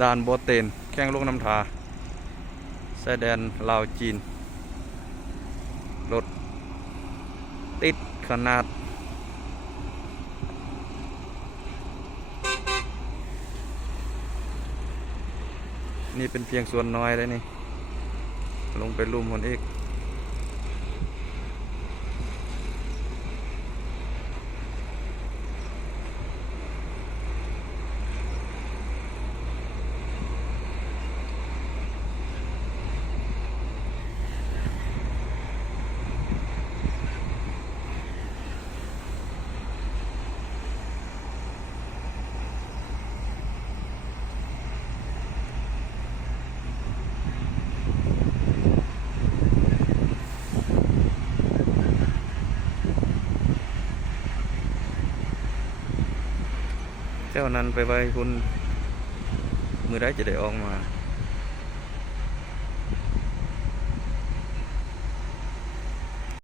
ด่านโบเตนแข้งลูกน้ำทาชายแดนลาวจีนรถติดขนาดนี่เป็นเพียงส่วนน้อยเลยนี่ลงไปลุ่มคนอีกเจ้านั้นไปไว้คุณมือได้จะได้ออกมา